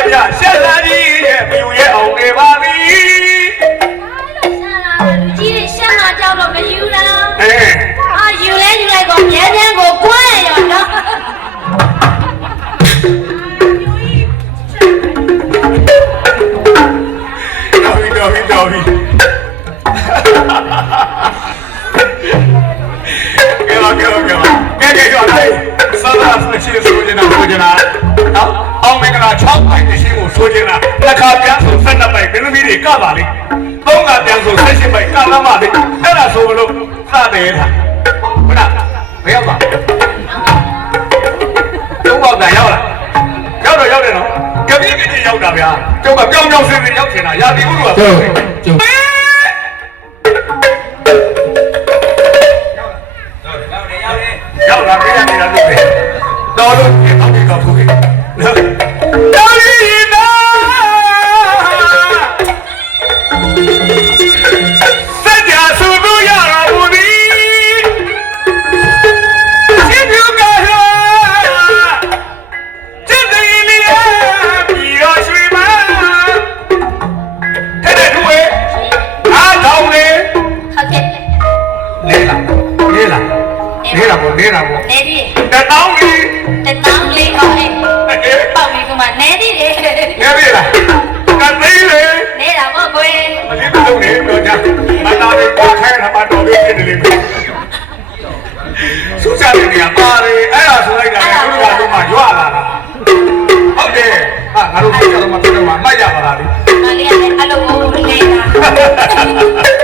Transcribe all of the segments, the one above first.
ကြပြရှက်လာကြီးရဲ့မြူရဲ့အောင်နေပါပြီရှာလာလူကြီးတွေရှက်မှာကြောက်တော့မယူလားအဲအာယူလဲယူလိုက်တော့မြဲမြန်းကိုကွဲရောနော်တော်ပြီတော်ပြီတော်ပြီကဲပါကဲပါကဲပါကဲကဲကြောက်လိုက်စားစားဆွချင်ဆိုချင်တာဆိုချင်တာနော်အော င်မင်္ဂလာ6ပိုင်တရှိကိုဆိုချင်တာတစ်ခါပြန်ဆို12ပိုင်မင်းသမီးတွေကပါလေသုံးကပြန်ဆို18ပိုင်ကလာမလေအဲ့ဒါဆိုမလို့စတယ်ထားဟုတ်လားဘယ်ရောက်ပါသုံးပေါက်တန်ရောက်လာရောက်တော့ရောက်တယ်နော်ကပြင်းကင်းရောက်တာဗျာကျုပ်ကပြောင်းပြောင်းစင်းစင်းရောက်ချင်တာရာသီဥတုကကျုပ်ကျုပ် လာနေလာဘောနေလာဘောနေဒီတတောင်းလေးတတောင်းလေးအော်အေးအေးပေါ့ပြီးကမှနေဒီလေငယ်ပြီလားကသိလေနေတာပေါ့ကွယ်မလေးပြုံးနေတော့ကြမနာလေးပွားခိုင်းတာမှတော်လေးဖြစ်နေလေစူးစမ်းနေရပါတယ်အဲ့ဒါဆိုလိုက်တာလေဘုရားတို့မှရွာလာတာဟုတ်တယ်ဟာငါတို့ပြောတော့မှပြောတော့မှမတ်ရပါလားလေမလေးကလည်းအလုပ်ကိုနေတာ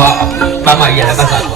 ကဲအကိုကြီးတော့မမကြီးလည်းပတ်သက်